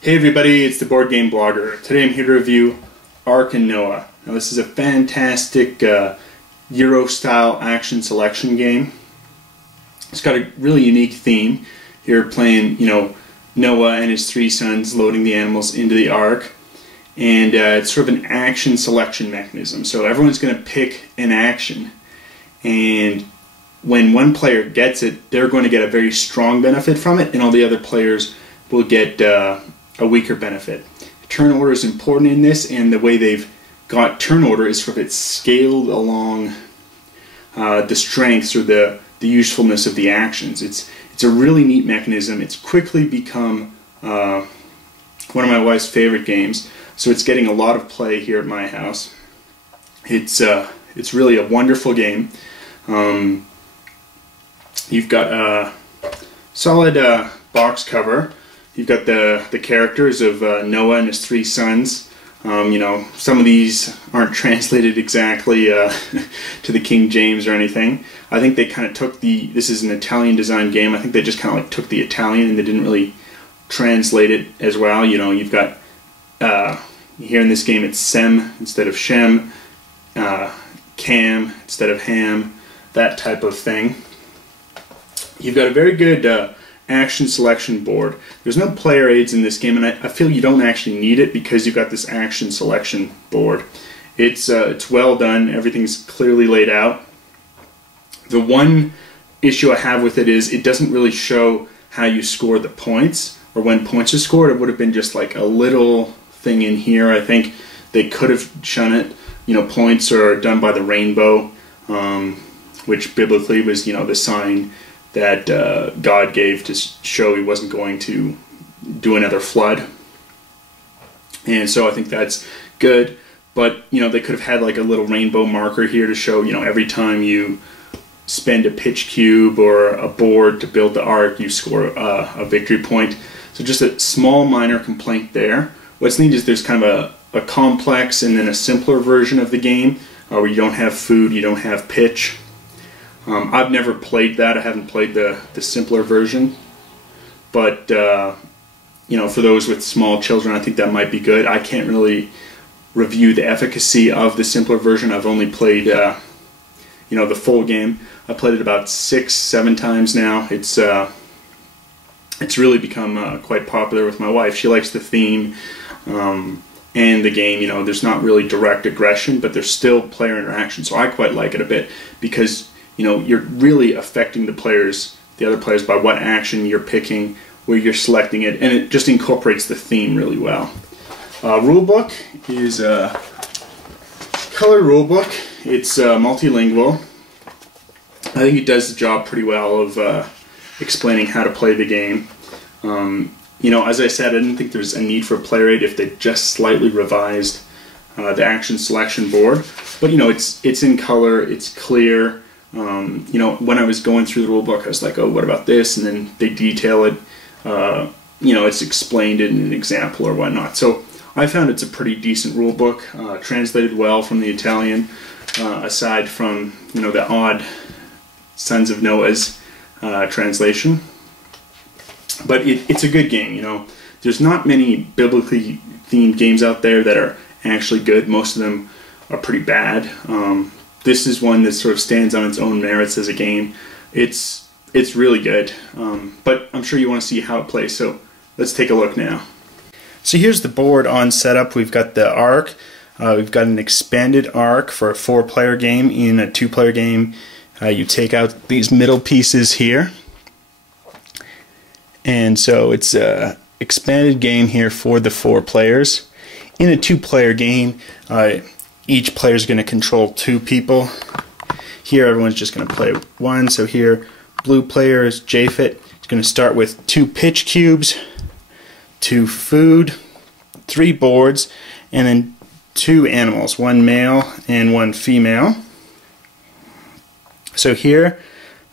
Hey everybody, it's the Board Game Blogger. Today I'm here to review Ark and Noah. Now this is a fantastic Euro-style action selection game. It's got a really unique theme. You're playing, Noah and his three sons loading the animals into the Ark. And it's sort of an action selection mechanism. So everyone's going to pick an action. And when one player gets it, they're going to get a very strong benefit from it, and all the other players will get a weaker benefit. Turn order is important in this, and the way they've got turn order is sort of it's scaled along the strengths or the usefulness of the actions. It's a really neat mechanism. It's quickly become one of my wife's favorite games, so it's getting a lot of play here at my house. It's really a wonderful game. You've got a solid box cover. You've got the characters of Noah and his three sons. Some of these aren't translated exactly to the King James or anything. I think they kind of took this is an Italian designed game. I think they just kind of like took the Italian and they didn't really translate it as well. You've got, here in this game it's Sem instead of Shem, Cam instead of Ham, that type of thing. You've got a very good action selection board. There's no player aids in this game, and I feel you don't actually need it because you've got this action selection board. It's well done. Everything's clearly laid out. The one issue I have with it is it doesn't really show how you score the points or when points are scored. It would have been just like a little thing in here. I think they could have shown it. Points are done by the rainbow, which biblically was the sign that God gave to show he wasn't going to do another flood. And so I think that's good. But, they could have had like a little rainbow marker here to show, every time you spend a pitch cube or a board to build the Ark, you score a victory point. So just a small minor complaint there. What's neat is there's kind of a complex and then a simpler version of the game where you don't have food, you don't have pitch. I've never played that. I haven't played the simpler version, but for those with small children, I think that might be good. I can't really review the efficacy of the simpler version. I've only played the full game. I played it about 6-7 times now. It's really become quite popular with my wife. She likes the theme and the game. There's not really direct aggression, but there's still player interaction. So I quite like it a bit because you're really affecting the other players by what action you're picking, where you're selecting it, and it just incorporates the theme really well. Rulebook is a color rulebook. It's multilingual. I think it does the job pretty well of explaining how to play the game. As I said, I didn't think there's a need for a player aid if they just slightly revised the action selection board. But it's in color, it's clear. When I was going through the rulebook, I was like, oh, what about this? And then they detail it. It's explained in an example or whatnot. So I found it's a pretty decent rulebook, translated well from the Italian, aside from the odd Sons of Noah's translation. But it's a good game. There's not many biblically themed games out there that are actually good. Most of them are pretty bad. This is one that sort of stands on its own merits as a game. It's really good, but I'm sure you want to see how it plays, so let's take a look now. So here's the board on setup. We've got the Ark. We've got an expanded Ark for a 4-player game. In a 2-player game, you take out these middle pieces here. And so it's an expanded game here for the 4 players. In a 2-player game, each player is going to control 2 people. Here everyone's just going to play 1. So here, blue player is Japhet. He's going to start with 2 pitch cubes, 2 food, 3 boards, and then 2 animals, 1 male and 1 female. So here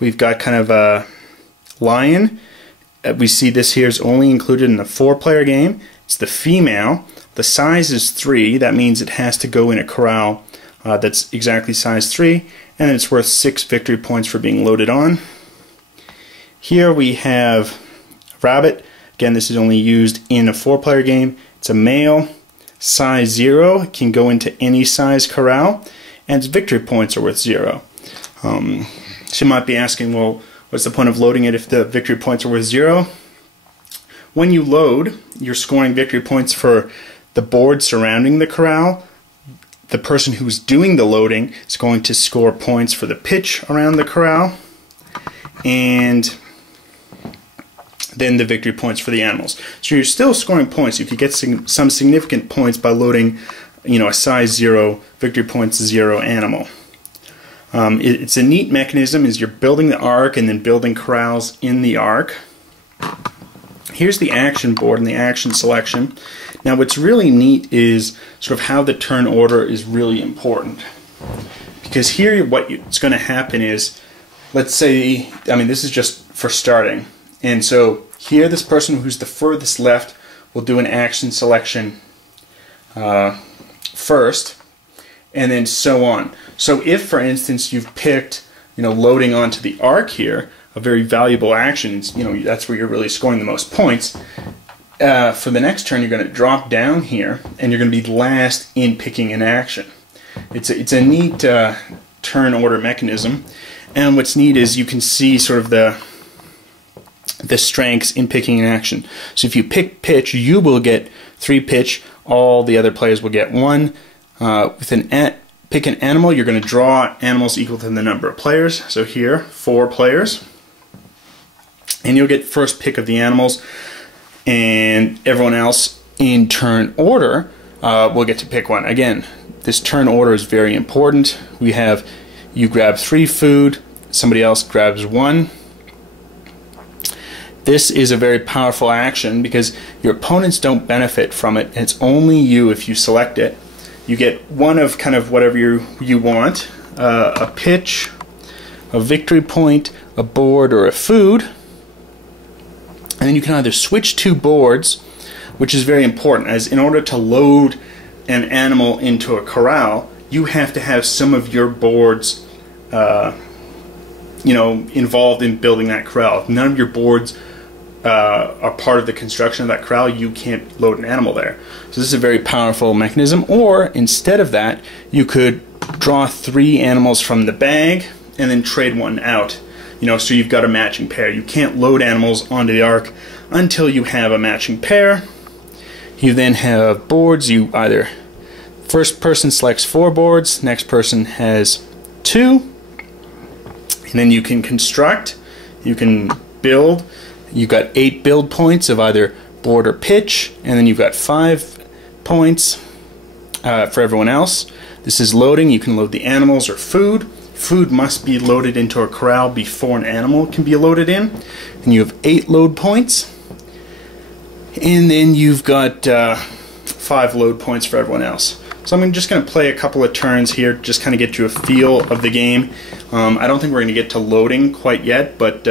we've got kind of a lion. We see this here is only included in the 4-player game. It's the female. The size is 3. That means it has to go in a corral that's exactly size 3, and it's worth 6 victory points for being loaded on. Here we have a rabbit. Again, this is only used in a 4-player game. It's a male, size 0, it can go into any size corral, and its victory points are worth 0. So you might be asking, well, what's the point of loading it if the victory points are worth 0? When you load, you're scoring victory points for the board surrounding the corral. The person who's doing the loading is going to score points for the pitch around the corral, and then the victory points for the animals. So you're still scoring points. You could get some significant points by loading, a size 0, victory points 0 animal. It's a neat mechanism as you're building the Ark and then building corrals in the Ark. Here's the action board and the action selection. Now what's really neat is sort of how the turn order is really important. Because here what's going to happen is, let's say, this is just for starting. And so here this person who's the furthest left will do an action selection first, and then so on. So if, for instance, you've picked, loading onto the Ark here, a very valuable action, that's where you're really scoring the most points. For the next turn, you're going to drop down here, and you're going to be last in picking an action. It's a neat turn order mechanism, and what's neat is you can see sort of the strengths in picking an action. So if you pick pitch, you will get 3 pitch. All the other players will get 1. Pick an animal, you're going to draw animals equal to the number of players. So here, 4 players. And you'll get first pick of the animals, and everyone else in turn order will get to pick one. Again, this turn order is very important. You grab 3 food, somebody else grabs 1. This is a very powerful action because your opponents don't benefit from it, and it's only you if you select it. You get 1 of kind of whatever you want, a pitch, a victory point, a board, or a food. And then you can either switch 2 boards, which is very important, as in order to load an animal into a corral, you have to have some of your boards involved in building that corral. If none of your boards are part of the construction of that corral, you can't load an animal there. So this is a very powerful mechanism. Or instead of that, you could draw 3 animals from the bag and then trade 1 out. So you've got a matching pair. You can't load animals onto the Ark until you have a matching pair. You then have boards. First person selects 4 boards, next person has 2, and then you can construct, you can build. You've got 8 build points of either board or pitch, and then you've got 5 points for everyone else. This is loading. You can load the animals or food. Food must be loaded into a corral before an animal can be loaded in. And you have 8 load points. And then you've got 5 load points for everyone else. So I'm just going to play a couple of turns here, just kind of get you a feel of the game. I don't think we're going to get to loading quite yet, but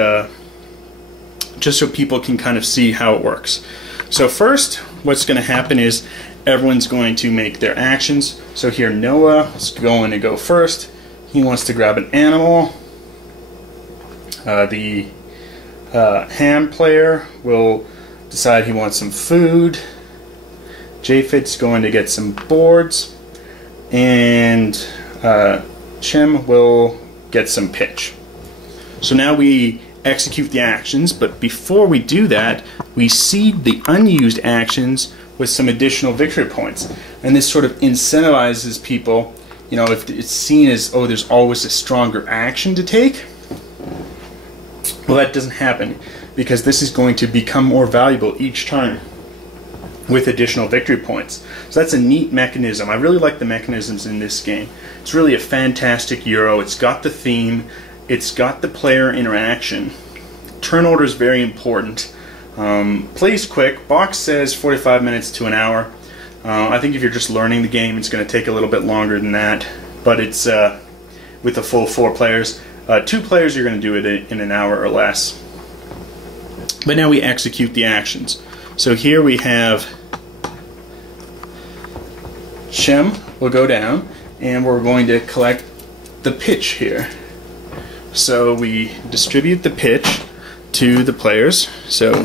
just so people can kind of see how it works. So first, what's going to happen is everyone's going to make their actions. So here Noah is going to go first. He wants to grab an animal. The ham player will decide he wants some food. Japheth's going to get some boards. And Chim will get some pitch. So now we execute the actions, but before we do that, we seed the unused actions with some additional victory points. And this sort of incentivizes people, if it's seen as, oh, there's always a stronger action to take. Well, that doesn't happen, because this is going to become more valuable each turn with additional victory points. So that's a neat mechanism. I really like the mechanisms in this game. It's really a fantastic Euro. It's got the theme. It's got the player interaction. Turn order is very important. Plays quick. Box says 45 minutes to an hour. I think if you're just learning the game, it's going to take a little bit longer than that. But it's with the full 4 players. 2 players, you're going to do it in an hour or less. But now we execute the actions. So here we have Shem will go down, and we're going to collect the pitch here. So we distribute the pitch to the players. So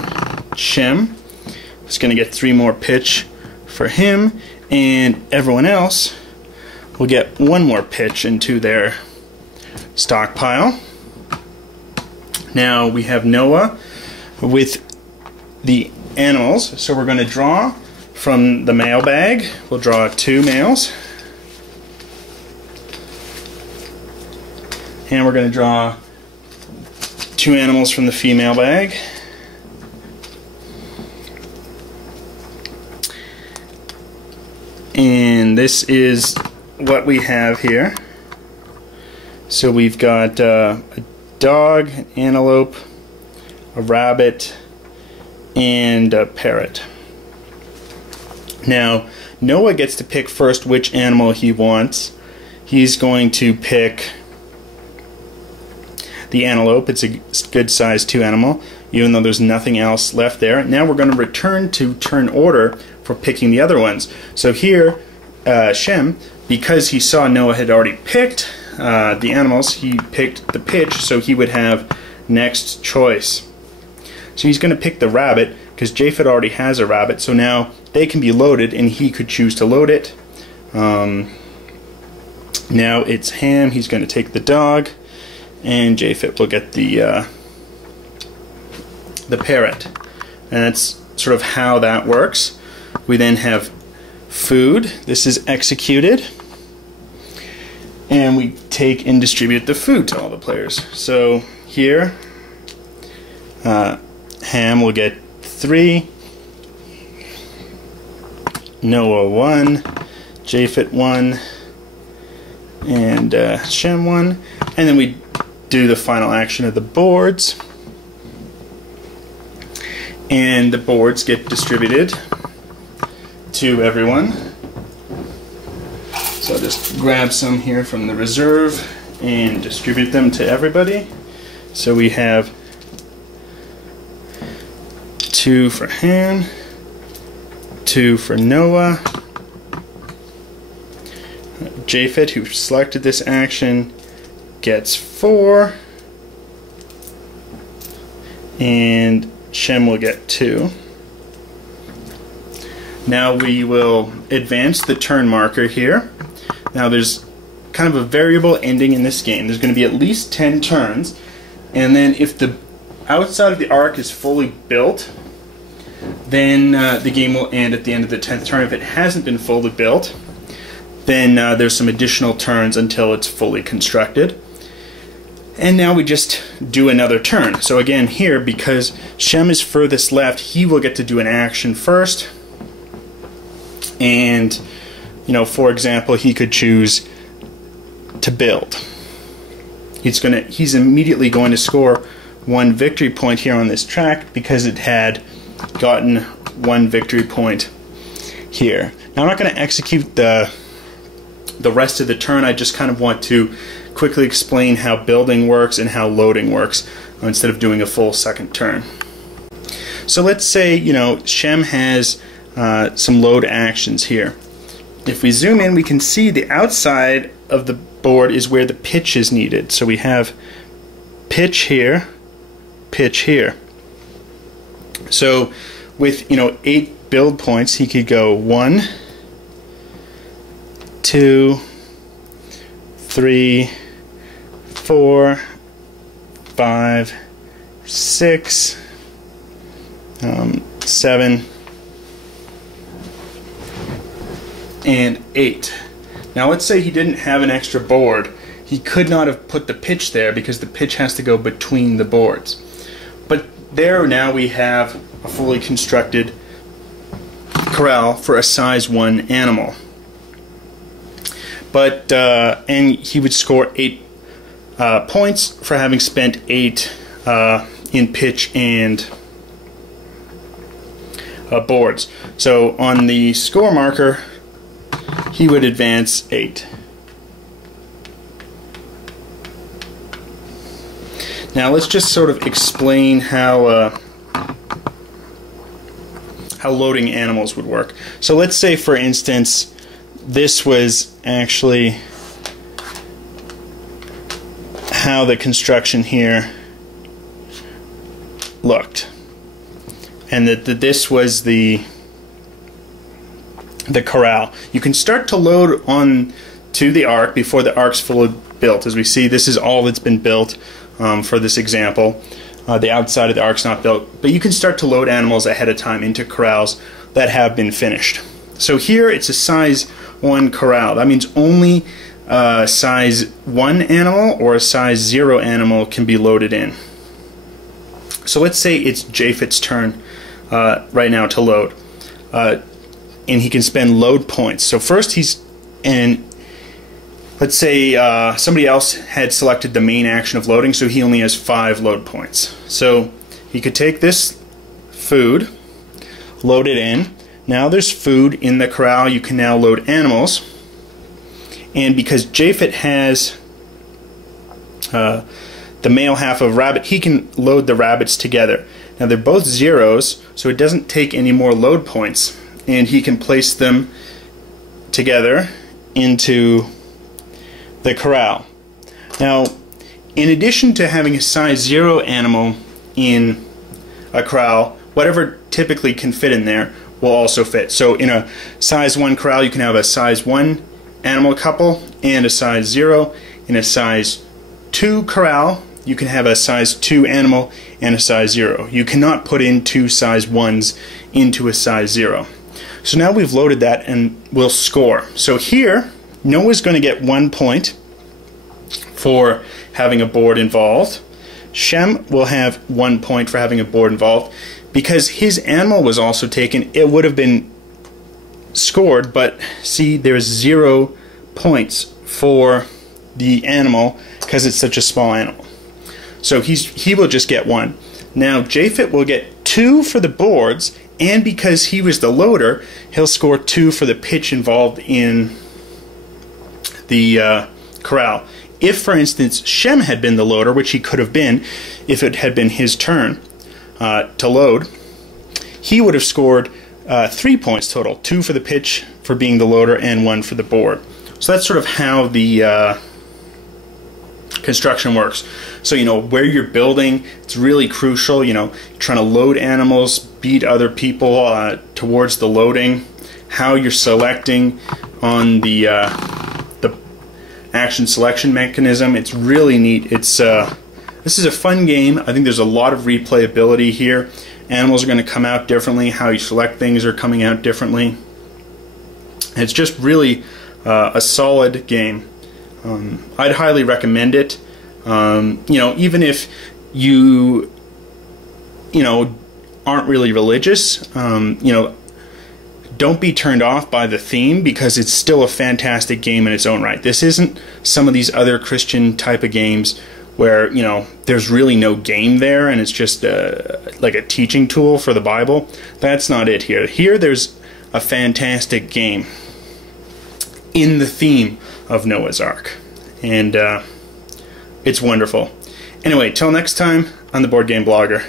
Shem is going to get 3 more pitch for him, and everyone else will get 1 more pitch into their stockpile. Now we have Noah with the animals, so we're going to draw from the male bag. We'll draw 2 males, and we're going to draw 2 animals from the female bag. And this is what we have here. So we've got a dog, an antelope, a rabbit, and a parrot. Now, Noah gets to pick first which animal he wants. He's going to pick the antelope. It's a good size 2 animal, even though there's nothing else left there. Now we're going to return to turn order for picking the other ones. So here, Shem, because he saw Noah had already picked the animals, he picked the pitch, so he would have next choice. So he's going to pick the rabbit, because Japheth already has a rabbit, so now they can be loaded, and he could choose to load it. Now it's Ham, he's going to take the dog, and Japheth will get the parrot. And that's sort of how that works. We then have food. This is executed, and we take and distribute the food to all the players. So here, Ham will get 3, Noah 1, Japheth 1, and Shem 1, and then we do the final action of the boards, and the boards get distributed to everyone. So I'll just grab some here from the reserve and distribute them to everybody. So we have 2 for Ham, 2 for Noah. Japheth, who selected this action, gets 4, and Shem will get 2. Now we will advance the turn marker here. Now there's kind of a variable ending in this game. There's going to be at least 10 turns, and then if the outside of the ark is fully built, then the game will end at the end of the 10th turn. If it hasn't been fully built, then there's some additional turns until it's fully constructed. And now we just do another turn. So again here, because Shem is furthest left, he will get to do an action first. And, you know, for example, he could choose to build. He's immediately going to score 1 victory point here on this track because it had gotten 1 victory point here. Now I'm not going to execute the rest of the turn. I just kind of want to quickly explain how building works and how loading works instead of doing a full second turn. So let's say, you know, Shem has some load actions here. If we zoom in, we can see the outside of the board is where the pitch is needed. So we have pitch here, pitch here. So with, you know, 8 build points, he could go 1, 2, 3, 4, 5, 6, 7, and 8. Now let's say he didn't have an extra board. He could not have put the pitch there because the pitch has to go between the boards. But there now we have a fully constructed corral for a size 1 animal. But and he would score 8 points for having spent 8 in pitch and boards. So on the score marker, he would advance 8. Now let's just sort of explain how loading animals would work. So let's say, for instance, this was actually how the construction here looked. and that this was the corral. You can start to load on to the ark before the ark's fully built. As we see, this is all that's been built for this example. The outside of the ark's not built, but you can start to load animals ahead of time into corrals that have been finished. So here it's a size 1 corral. That means only size 1 animal or a size 0 animal can be loaded in. So let's say it's Japhet's turn right now to load. And he can spend load points. So first let's say somebody else had selected the main action of loading, so he only has 5 load points. So he could take this food, load it in. Now there's food in the corral. You can now load animals. And because Japhet has the male half of rabbit, he can load the rabbits together. Now they're both zeros, so it doesn't take any more load points. And he can place them together into the corral. Now, in addition to having a size 0 animal in a corral, whatever typically can fit in there will also fit. So in a size 1 corral, you can have a size 1 animal couple and a size 0. In a size 2 corral, you can have a size 2 animal and a size 0. You cannot put in 2 size 1s into a size 0. So now we've loaded that and we'll score. So here, Noah's going to get 1 point for having a board involved. Shem will have 1 point for having a board involved. Because his animal was also taken, it would have been scored, but see, there's 0 points for the animal because it's such a small animal. So he will just get 1. Now Japhet will get 2 for the boards, and because he was the loader, he'll score 2 for the pitch involved in the corral. If, for instance, Shem had been the loader, which he could have been if it had been his turn to load, he would have scored 3 points total. 2 for the pitch for being the loader and 1 for the board. So that's sort of how the construction works. So, you know, where you're building, it's really crucial. You know, trying to load animals, beat other people towards the loading, how you're selecting on the action selection mechanism. It's really neat. It's this is a fun game. I think there's a lot of replayability here. Animals are going to come out differently. How you select things are coming out differently. It's just really a solid game. I'd highly recommend it. You know, even if you aren't really religious, you know, don't be turned off by the theme, because it's still a fantastic game in its own right. This isn't some of these other Christian type of games where, you know, there's really no game there and it's just like a teaching tool for the Bible. That's not it here. Here there's a fantastic game in the theme of Noah's Ark. And it's wonderful. Anyway, till next time on the Board Game Blogger.